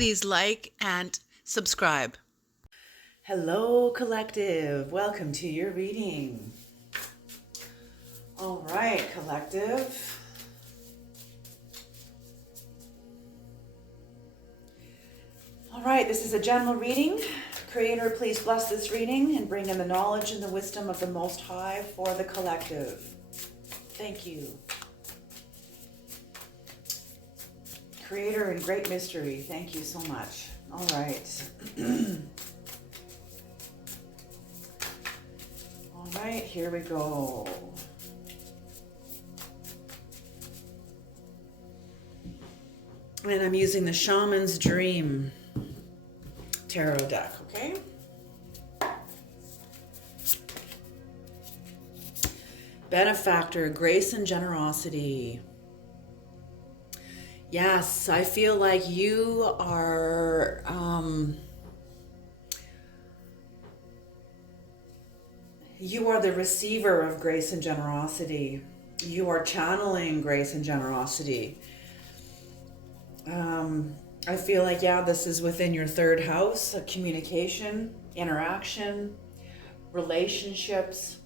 please like and subscribe. Hello, collective. Welcome to your reading. All right, collective. All right, this is a general reading. Creator, please bless this reading and bring in the knowledge and the wisdom of the Most High for the collective. Thank you. Creator and Great Mystery, thank you so much. All right. All right, here we go. And I'm using the Shaman's Dream tarot deck, okay? Benefactor, grace and generosity. Yes, I feel like you are the receiver of grace and generosity. You are channeling grace and generosity. I feel like, this is within your third house of communication, interaction, relationships.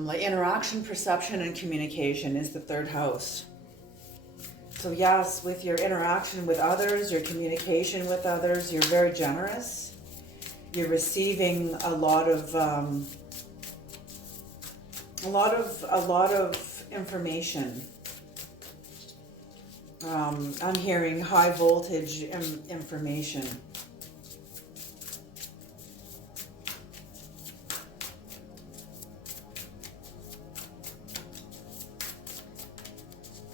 Like interaction, perception, and communication is the third house. So yes, with your interaction with others, your communication with others, you're very generous. You're receiving a lot of information. I'm hearing high voltage information.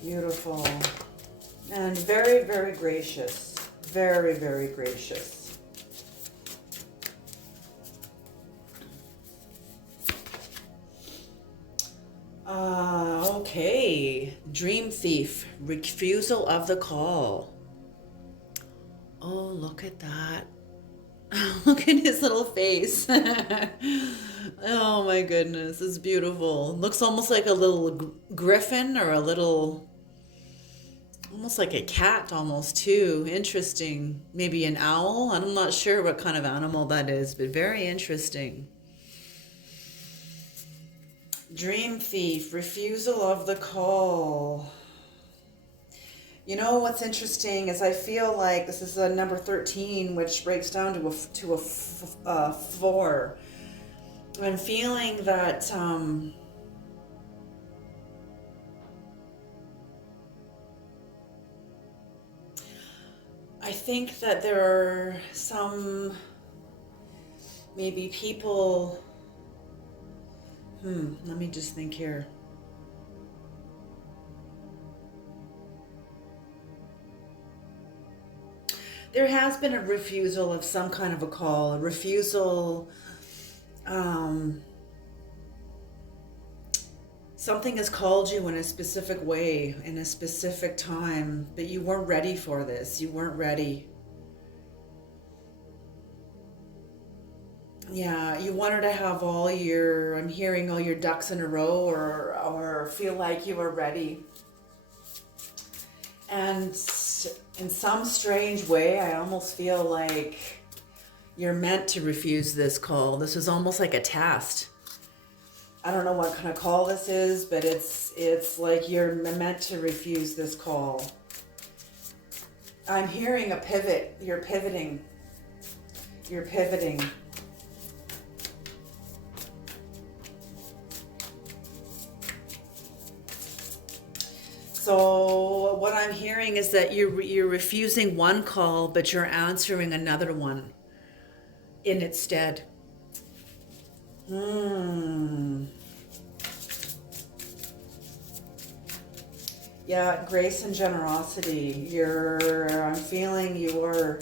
Beautiful. And very, very gracious. Very, very gracious. Okay. Dream thief. Refusal of the call. Oh, look at that. Look at his little face. Oh my goodness, it's beautiful. Looks almost like a little griffin or a little, almost like a cat almost too. Interesting. Maybe an owl. I'm not sure what kind of animal that is, but very interesting. Dream thief, refusal of the call. You know what's interesting is I feel like this is a number 13, which breaks down to a 4. I'm feeling that I think that there are some maybe people. Let me just think here. There has been a refusal of some kind of a call, a refusal. Something has called you in a specific way, in a specific time, but you weren't ready for this. You weren't ready. Yeah, you wanted to have I'm hearing all your ducks in a row, or feel like you were ready. And in some strange way, I almost feel like you're meant to refuse this call. This is almost like a test. I don't know what kind of call this is, but it's like you're meant to refuse this call. I'm hearing a pivot. You're pivoting. You're pivoting. So what I'm hearing is that you're refusing one call, but you're answering another one in its stead. Yeah, grace and generosity. I'm feeling you're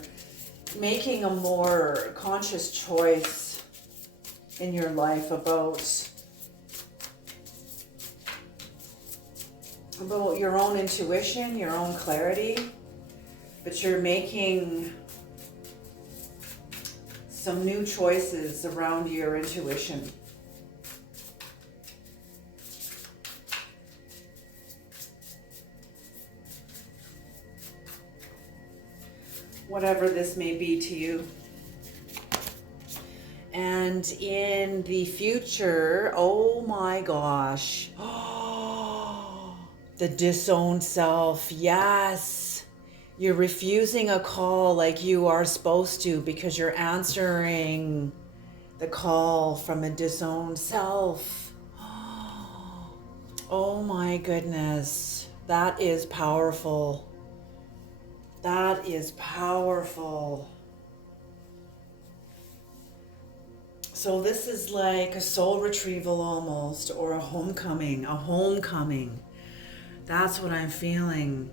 making a more conscious choice in your life about your own intuition, your own clarity, but you're making some new choices around your intuition. whatever this may be to you. And in the future, oh my gosh, the disowned self, yes. You're refusing a call like you are supposed to because you're answering the call from a disowned self. Oh my goodness, that is powerful. That is powerful. So this is like a soul retrieval almost, or a homecoming, a homecoming. That's what I'm feeling.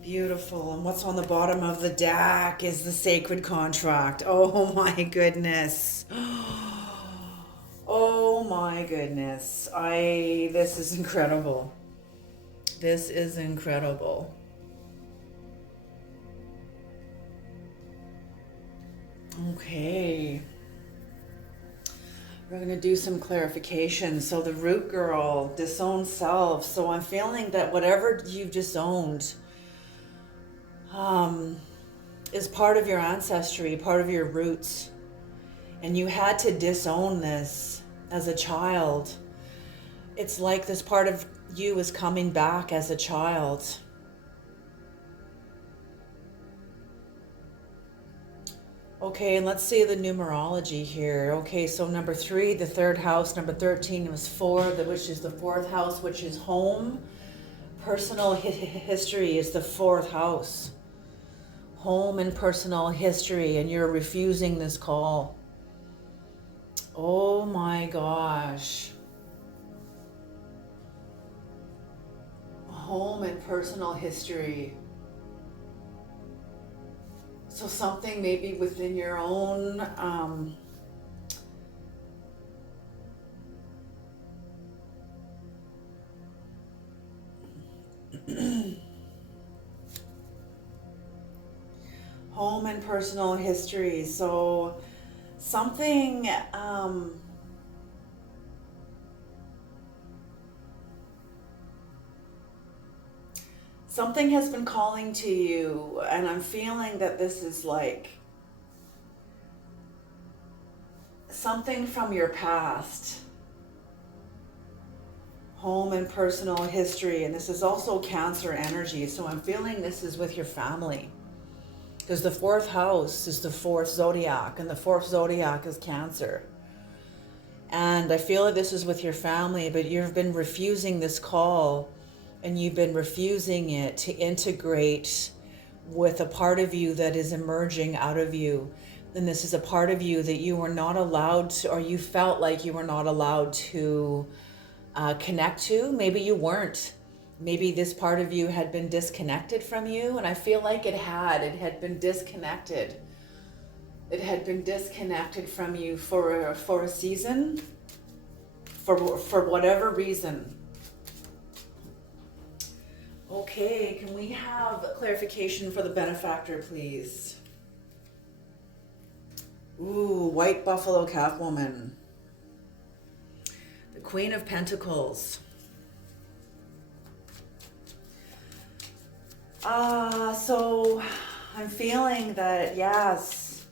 Beautiful. And what's on the bottom of the deck is the sacred contract. Oh my goodness. Oh my goodness. This is incredible. This is incredible. Okay. We're going to do some clarification. So the root girl, disowned self. So I'm feeling that whatever you've disowned is part of your ancestry, part of your roots. And you had to disown this as a child. It's like this part of you is coming back as a child. Okay, and let's see the numerology here. Okay, so number 3, the 3rd house, number 13 was 4, which is the 4th house, which is home. Personal history is the 4th house. Home and personal history, and you're refusing this call. Oh my gosh. Home and personal history. So something maybe within your own home and personal history. So something something has been calling to you, and I'm feeling that this is like something from your past. Home and personal history, and this is also Cancer energy, so I'm feeling this is with your family. Because the 4th house is the 4th zodiac, and the 4th zodiac is Cancer. And I feel like this is with your family, but you've been refusing this call, and you've been refusing it to integrate with a part of you that is emerging out of you. And this is a part of you that you were not allowed to, or you felt like you were not allowed to connect to. Maybe you weren't. Maybe this part of you had been disconnected from you, and I feel like it had been disconnected. It had been disconnected from you for a season, for whatever reason. Okay, can we have clarification for the benefactor, please? Ooh, white buffalo calf woman. The Queen of Pentacles. So I'm feeling that, yes,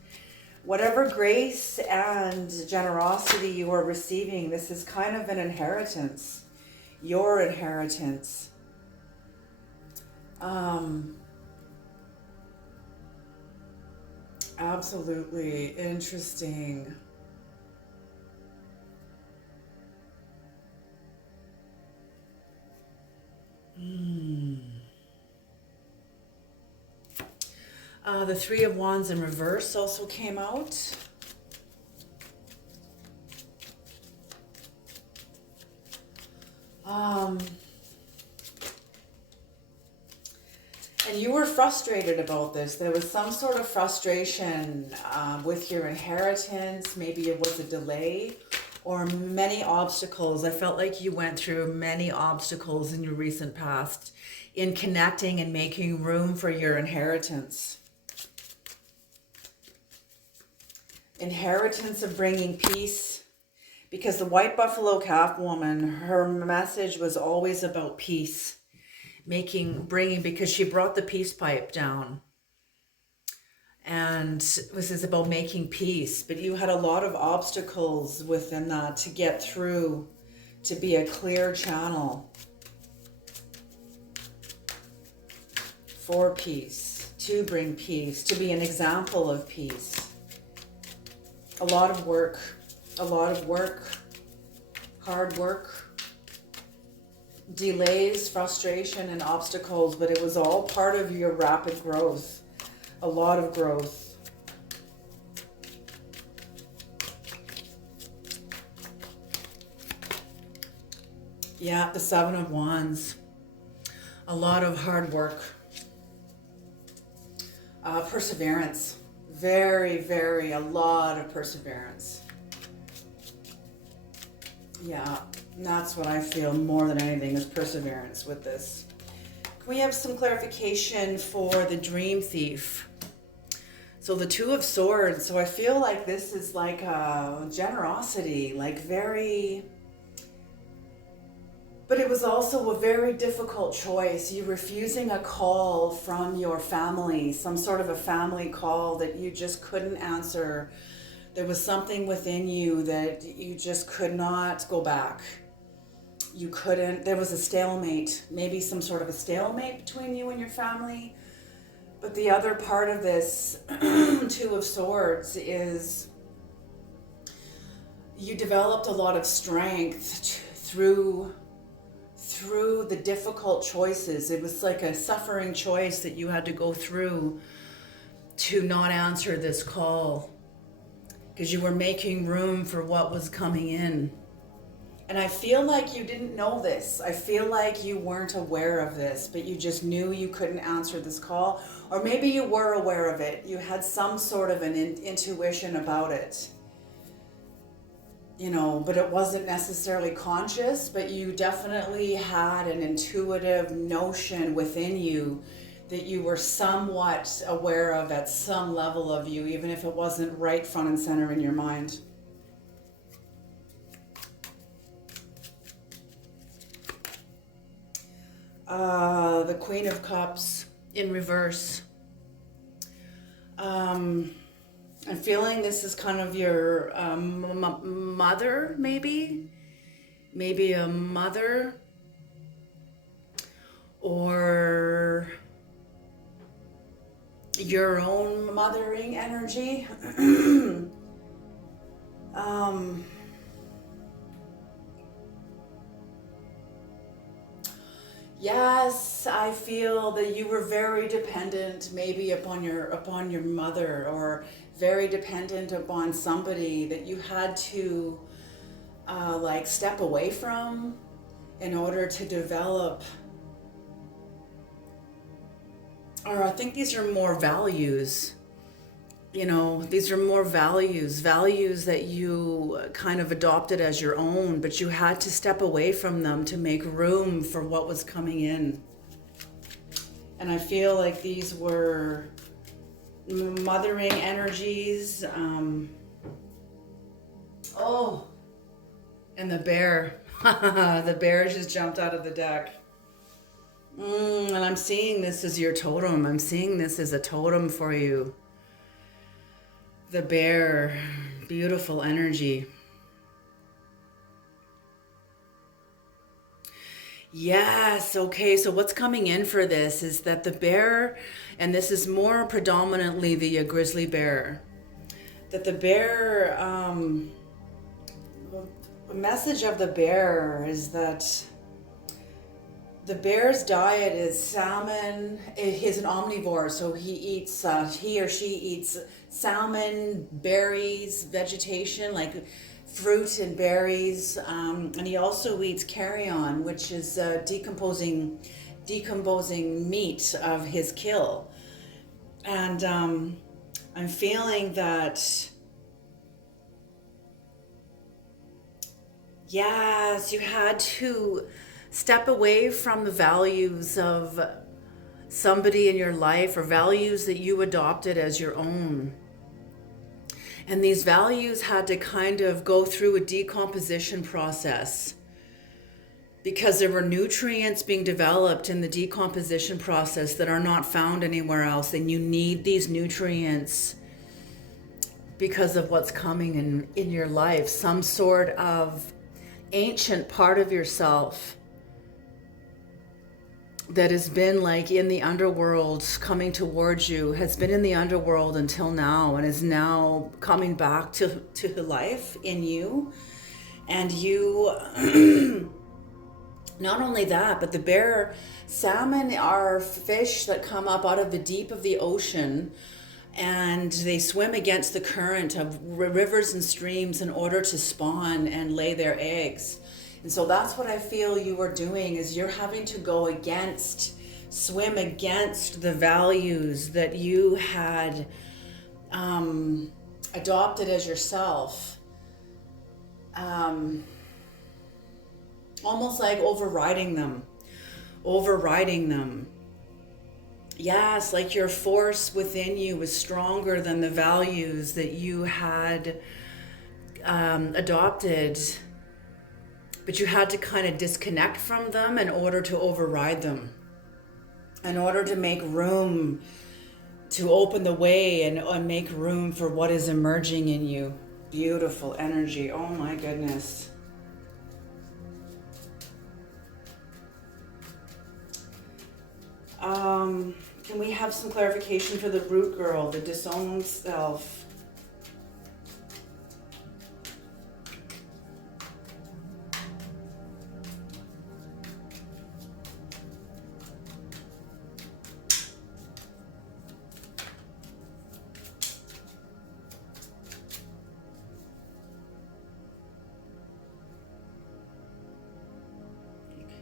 whatever grace and generosity you are receiving, this is kind of an inheritance, your inheritance. Absolutely interesting. The 3 of Wands in reverse also came out. And you were frustrated about this. There was some sort of frustration with your inheritance. Maybe it was a delay or many obstacles. I felt like you went through many obstacles in your recent past in connecting and making room for your inheritance. Inheritance of bringing peace. Because the white buffalo calf woman, her message was always about peace. Because she brought the peace pipe down. And this is about making peace, but you had a lot of obstacles within that to get through, to be a clear channel for peace, to bring peace, to be an example of peace. A lot of work, hard work, delays, frustration, and obstacles, but it was all part of your rapid growth. A lot of growth. Yeah, the Seven of Wands. A lot of hard work. Perseverance. Very, a lot of perseverance. Yeah, that's what I feel more than anything is perseverance with this. Can we have some clarification for the dream thief? So the Two of Swords. So I feel like this is like a generosity, like very... But it was also a very difficult choice. You refusing a call from your family, some sort of a family call that you just couldn't answer. There was something within you that you just could not go back. You couldn't, there was a stalemate, maybe some sort of a stalemate between you and your family. But the other part of this Two of Swords is you developed a lot of strength through the difficult choices. It was like a suffering choice that you had to go through to not answer this call because you were making room for what was coming in. And I feel like you didn't know this. I feel like you weren't aware of this, but you just knew you couldn't answer this call. Or maybe you were aware of it. You had some sort of an intuition about it. You know, but it wasn't necessarily conscious, but you definitely had an intuitive notion within you that you were somewhat aware of at some level of you, even if it wasn't right front and center in your mind. The Queen of Cups in reverse. I'm feeling this is kind of your mother, maybe a mother, or your own mothering energy. Yes, I feel that you were very dependent maybe upon your mother, or very dependent upon somebody that you had to like step away from in order to develop. Or I think these are more values. You know, these are more values that you kind of adopted as your own, but you had to step away from them to make room for what was coming in. And I feel like these were mothering energies. Oh, and the bear. The bear just jumped out of the deck. And I'm seeing this as your totem. I'm seeing this as a totem for you. The bear, beautiful energy. Yes, okay, so what's coming in for this is that the bear, and this is more predominantly the grizzly bear, that the bear, the message of the bear is that the bear's diet is salmon. He's an omnivore, so he or she eats salmon, berries, vegetation like fruit and berries, and he also eats carrion, which is decomposing meat of his kill. And I'm feeling that, yes, you had to step away from the values of somebody in your life, or values that you adopted as your own. And these values had to kind of go through a decomposition process. because there were nutrients being developed in the decomposition process that are not found anywhere else. And you need these nutrients because of what's coming in your life. Some sort of ancient part of yourself that has been like in the underworld coming towards you, has been in the underworld until now and is now coming back to life in you. And you, not only that, but the bear, salmon are fish that come up out of the deep of the ocean, and they swim against the current of rivers and streams in order to spawn and lay their eggs. And so that's what I feel you are doing, is you're having to go against, swim against the values that you had adopted as yourself. Almost like overriding them. Yes, like your force within you was stronger than the values that you had adopted. But you had to kind of disconnect from them in order to override them, in order to make room, to open the way and make room for what is emerging in you. Beautiful energy. Oh my goodness. Can we have some clarification for the root girl, the disowned self?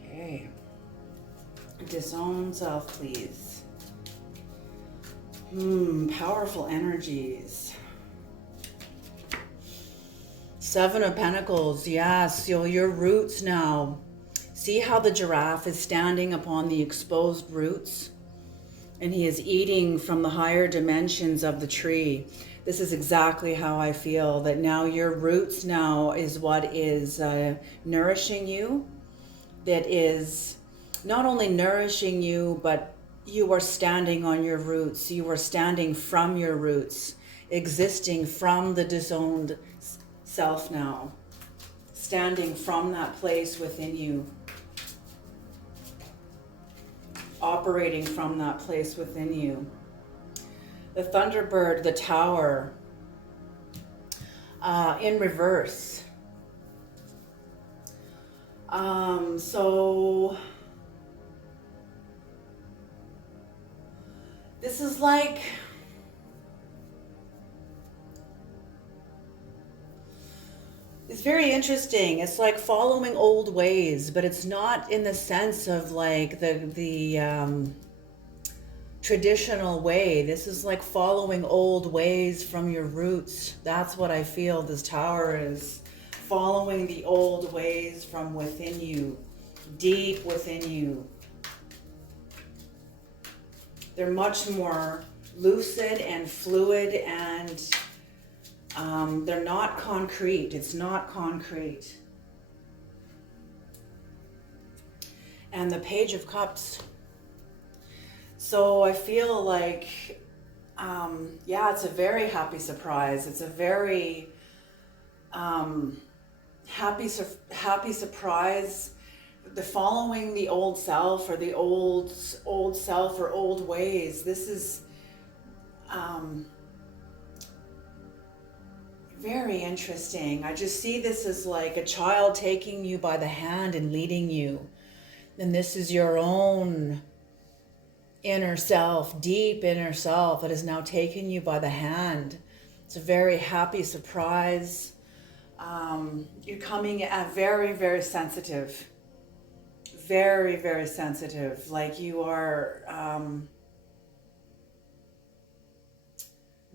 Okay. Disowned self, please. Powerful energies. Seven of Pentacles, yes, so your roots now. See how the giraffe is standing upon the exposed roots? And he is eating from the higher dimensions of the tree. This is exactly how I feel, that now your roots now is what is nourishing you. That is not only nourishing you, but you are standing on your roots. You are standing from your roots, existing from the disowned self now, standing from that place within you, operating from that place within you. The Thunderbird, the Tower, in reverse. So this is like, it's very interesting. It's like following old ways, but it's not in the sense of like the traditional way. This is like following old ways from your roots. That's what I feel this tower is. Following the old ways from within you, deep within you. They're much more lucid and fluid, and they're not concrete. It's not concrete. And the Page of Cups. So I feel like, yeah, it's a very happy surprise. It's a very happy surprise. The following the old self, or the old self, or old ways. This is very interesting. I just see this as like a child taking you by the hand and leading you. And this is your own inner self, deep inner self, that has now taken you by the hand. It's a very happy surprise. You're coming at very, very sensitive. Very, very sensitive. Like you are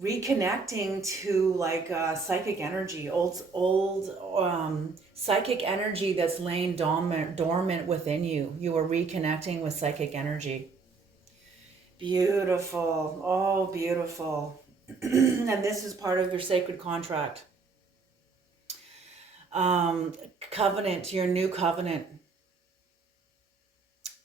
reconnecting to like psychic energy, old psychic energy that's laying dormant within you. You are reconnecting with psychic energy. Beautiful. Oh, beautiful. And this is part of your sacred contract. Covenant, your new covenant.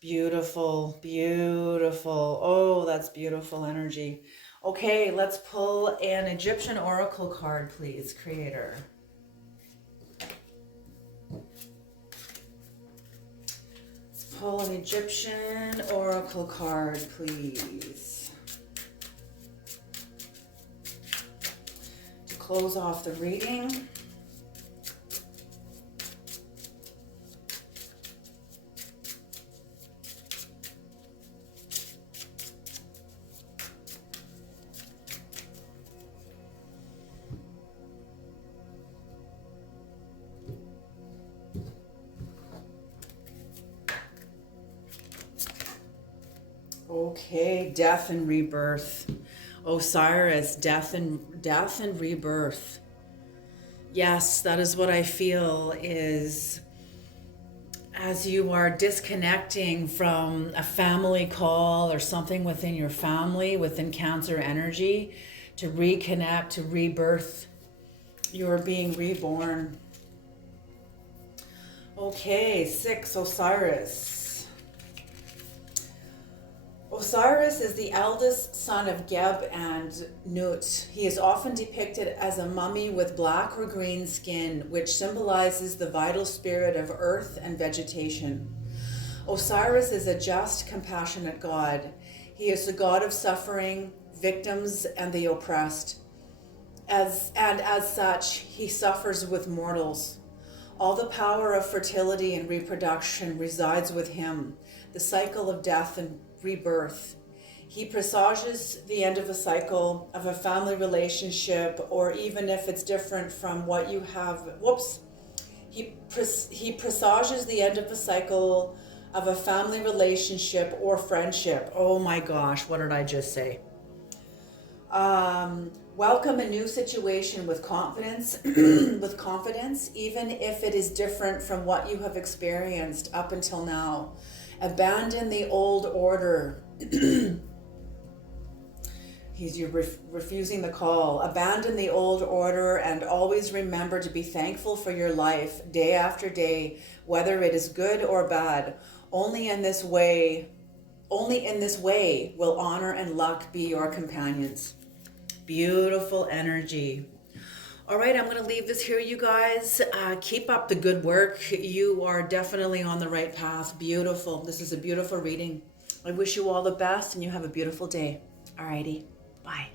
Beautiful, beautiful. Oh, that's beautiful energy. Okay, let's pull an Egyptian oracle card, please, Creator. Let's pull an Egyptian oracle card, please, to close off the reading. Okay, death and rebirth. Osiris, death and rebirth. Yes, that is what I feel is as you are disconnecting from a family call or something within your family, within Cancer energy, to reconnect, to rebirth. You're being reborn. Okay, 6, Osiris. Osiris is the eldest son of Geb and Nut. He is often depicted as a mummy with black or green skin, which symbolizes the vital spirit of earth and vegetation. Osiris is a just, compassionate god. He is the god of suffering, victims, and the oppressed. As such, he suffers with mortals. All the power of fertility and reproduction resides with him, the cycle of death and rebirth. He presages the end of a cycle, of a family relationship, or even if it's different from what you have. He presages the end of a cycle of a family relationship or friendship. Oh my gosh, what did I just say? Welcome a new situation with confidence, even if it is different from what you have experienced up until now. Abandon the old order. You're refusing the call. Abandon the old order and always remember to be thankful for your life day after day, whether it is good or bad. Only in this way will honor and luck be your companions. Beautiful energy. All right, I'm going to leave this here, you guys. Keep up the good work. You are definitely on the right path. Beautiful. This is a beautiful reading. I wish you all the best and you have a beautiful day. All righty. Bye.